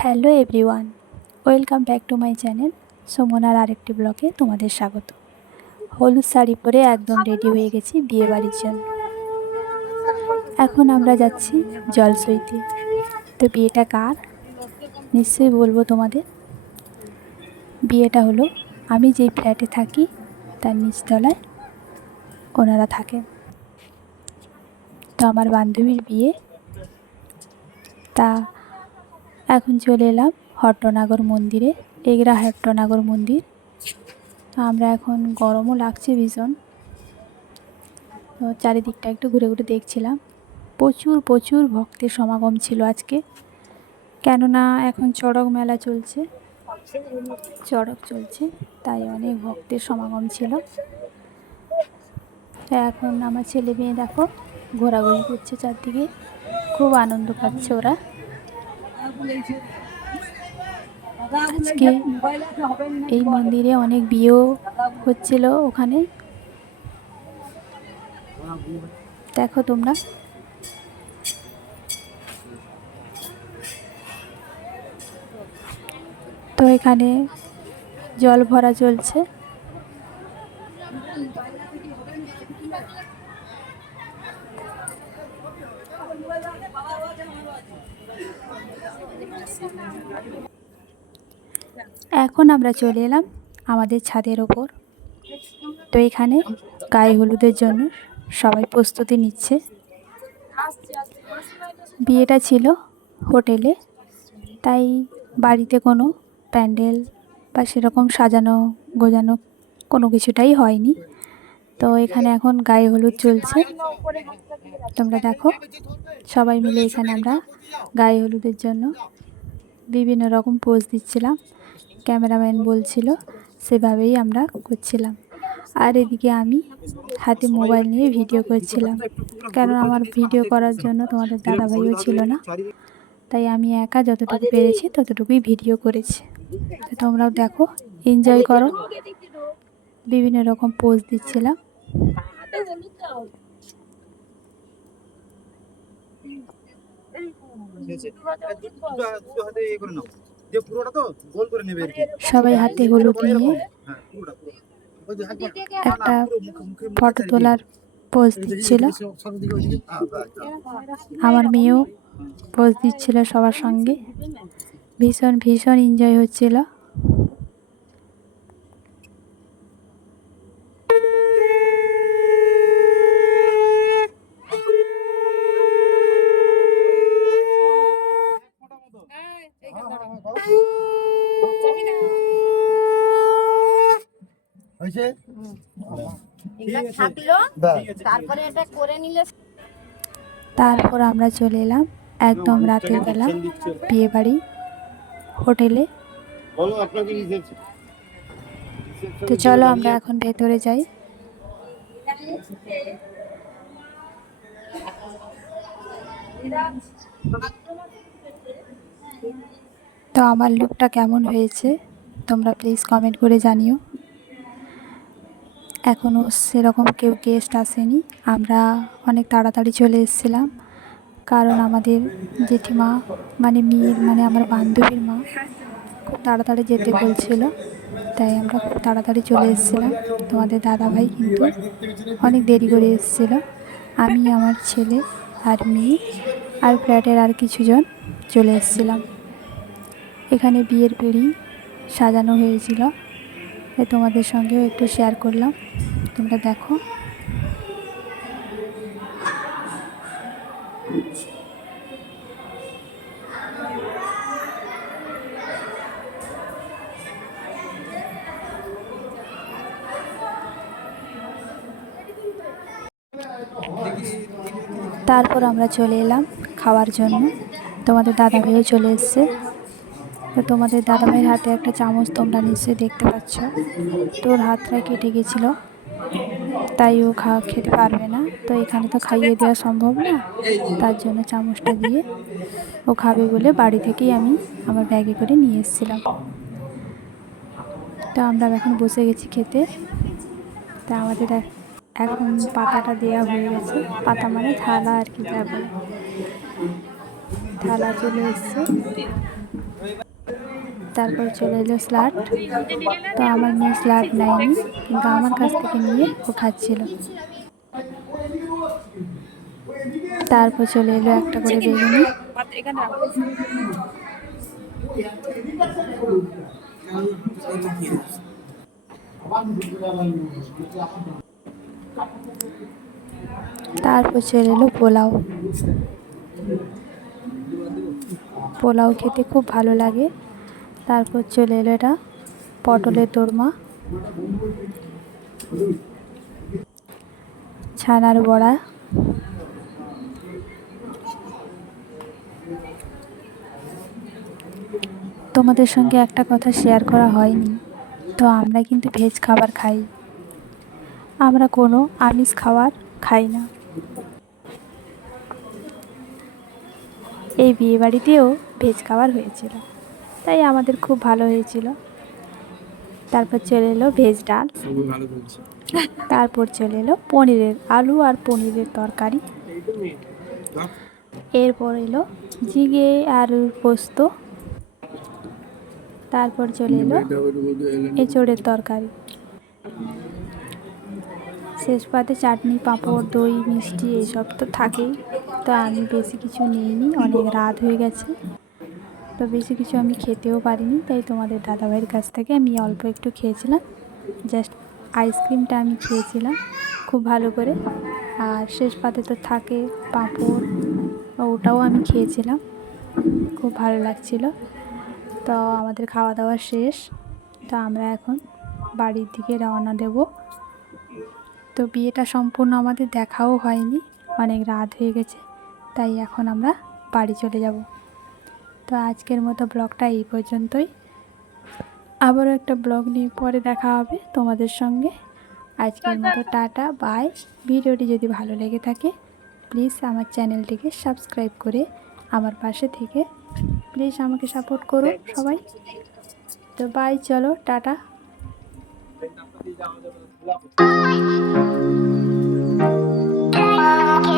Hello everyone, welcome back to my channel. সুমনার আরেকটি ব্লগে তোমাদের স্বাগত। হলুদ শাড়ি পরে একদম রেডি হয়ে গেছি বিয়ে বাড়ির জন্য। এখন আমরা যাচ্ছি জলসইতে। তো বিয়েটা কার নিশ্চয়ই বলবো তোমাদের। বিয়েটা হলো আমি যেই ফ্ল্যাটে থাকি তার নিচতলায় ওনারা থাকেন। তো আমার বান্ধবীর বিয়ে, তা এখন চলে এলাম হট্টনাগর মন্দিরে, এগরা হট্টনাগর মন্দির। আমরা এখন গরমও লাগছে ভীষণ, তো চারিদিকটা একটু ঘুরে ঘুরে দেখছিলাম। প্রচুর প্রচুর ভক্তের সমাগম ছিল আজকে, কেননা এখন চড়ক মেলা চলছে, চড়ক চলছে, তাই অনেক ভক্তের সমাগম ছিল। এখন আমার ছেলে মেয়ে দেখো ঘোরাঘুরি করছে চারদিকে, খুব আনন্দ পাচ্ছে ওরা। আজকে এই মন্দিরে অনেক বিয়েও হচ্ছিল ওখানে, দেখো তোমরা। তো এখানে জল ভরা চলছে। এখন আমরা চলে এলাম আমাদের ছাদের ওপর। তো এখানে গায়ে হলুদের জন্য সবাই প্রস্তুতি নিচ্ছে। বিয়েটা ছিল হোটেলে, তাই বাড়িতে কোনো প্যান্ডেল বা সেরকম সাজানো গোজানো কোনো কিছুটাই হয়নি। তো এখানে এখন গায়ে হলুদ চলছে, তোমরা দেখো। সবাই মিলে এখানে আমরা গায়ে হলুদের জন্য বিভিন্ন রকম পোজ দিচ্ছিলাম, ক্যামেরাম্যান বলছিল, সেভাবেই আমরা করছিলাম। আর এদিকে আমি হাতে মোবাইল নিয়ে ভিডিও করছিলাম, কারণ আমার ভিডিও করার জন্য তোমাদের দাদাভাইও ছিল না, তাই আমি একা যতটুকু পেরেছি ততটুকুই ভিডিও করেছি। তো তোমরাও দেখো, এনজয় করো। বিভিন্ন রকম পোজ দিচ্ছিলাম। সবাই হাতে হলুদ নিয়ে একটা ফটো তোলার পোজ দিচ্ছিল। আমার মেয়েও পোজ দিচ্ছিল সবার সঙ্গে, ভীষণ ভীষণ এনজয় হচ্ছিল। তারপর আমরা চলে এলাম একদম রাতের বেলা বিয়ে বাড়ি হোটেলে। তো চলো আমরা এখন ভেতরে যাই। তো আমার লুকটা কেমন হয়েছে তোমরা প্লিজ কমেন্ট করে জানিও। এখনও সেরকম কেউ গেস্ট আসেনি, আমরা অনেক তাড়াতাড়ি চলে এসেছিলাম, কারণ আমাদের জেঠিমা মানে মেয়ের মানে আমার বান্ধবীর মা খুব তাড়াতাড়ি যেতে বলছিল, তাই আমরা খুব তাড়াতাড়ি চলে এসেছিলাম। তোমাদের দাদাভাই কিন্তু অনেক দেরি করে এসেছিল। আমি, আমার ছেলে আর মেয়ে আর ফ্ল্যাটের আর কিছুজন চলে এসেছিলাম। এখানে বিয়ের পিঁড়ি সাজানো হয়েছিল, তাই তোমাদের সঙ্গেও একটু শেয়ার করলাম, তোমরা দেখো। তারপর আমরা চলে এলাম খাওয়ার জন্য, তোমাদের দাদাভাইও চলে এসছে। তো তোমাদের দাদাভাইয়ের হাতে একটা চামচ তোমরা নিশ্চয়ই দেখতে পাচ্ছ, তোর হাতটা কেটে গেছিলো, তাই ও খেতে পারবে না। তো এখানে তো খাইয়ে দেওয়া সম্ভব না, তার জন্য চামচটা দিয়ে ও খাবে বলে বাড়ি থেকেই আমি আমার ব্যাগে করে নিয়ে এসেছিলাম। তো আমরা এখন বসে গেছি খেতে। তা আমাদের এখন পাতাটা দেওয়া হয়ে গেছে, পাতা মানে থালা আর কি যাবে। থালা চলে এসছে। তারপর চলে এলো স্যালাড। তো আমার মেয়ে স্যালাড নেয়নি, কিন্তু আমার কাছ থেকে নিয়ে ও খাচ্ছিল। তারপর চলে এলো একটা করে বেগুনি। তারপর চলে এলো পোলাও। পোলাও খেতে খুব ভালো লাগে। তারপর চলে এলো এটা পটলের দোরমা, ছানার বড়া, তোমাদের সঙ্গে একটা কথা শেয়ার করা হয়নি, তো আমরা কিন্তু ভেজ খাবার খাই, আমরা কোনো আমিষ খাবার খাই না। এই বিয়েবাড়িতেও ভেজ খাবার হয়েছিল, তাই আমাদের খুব ভালো হয়েছিল। তারপর চলে এলো ভেজ ডাল। তারপর চলে এলো পনিরের আলু আর পনিরের তরকারি। এরপর এলো ঝিঙে আলুর পোস্ত। তারপর চলে এলো এঁচোড়ের তরকারি। শেষ পাতে চাটনি, পাঁপড়, দই, মিষ্টি এইসব তো থাকেই। তো আমি বেশি কিছু নিইনি, অনেক রাত হয়ে গেছে, তো বেশি কিছু আমি খেতেও পারিনি, তাই তোমাদের দাদাভাইয়ের কাছ থেকে আমি অল্প একটু খেয়েছিলাম। জাস্ট আইসক্রিমটা আমি খেয়েছিলাম খুব ভালো করে। আর শেষ পাতে তো থাকে পাঁপড়, ওটাও আমি খেয়েছিলাম, খুব ভালো লাগছিল। তো আমাদের খাওয়া দাওয়া শেষ, তো আমরা এখন বাড়ির দিকে রওনা দেব। তো বিয়েটা সম্পূর্ণ আমাদের দেখাও হয়নি, অনেক রাত হয়ে গেছে, তাই এখন আমরা বাড়ি চলে যাব। তো আজকের মতো ব্লগটা এই পর্যন্তই। আবারও একটা ব্লগ নিয়ে পরে দেখা হবে তোমাদের সঙ্গে। আজকের মতো টাটা, বাই। ভিডিওটি যদি ভালো লেগে থাকে প্লিজ আমার চ্যানেলটিকে সাবস্ক্রাইব করে আমার পাশে থেকে প্লিজ আমাকে সাপোর্ট করো সবাই। তো বাই, চলো টাটা। Okay.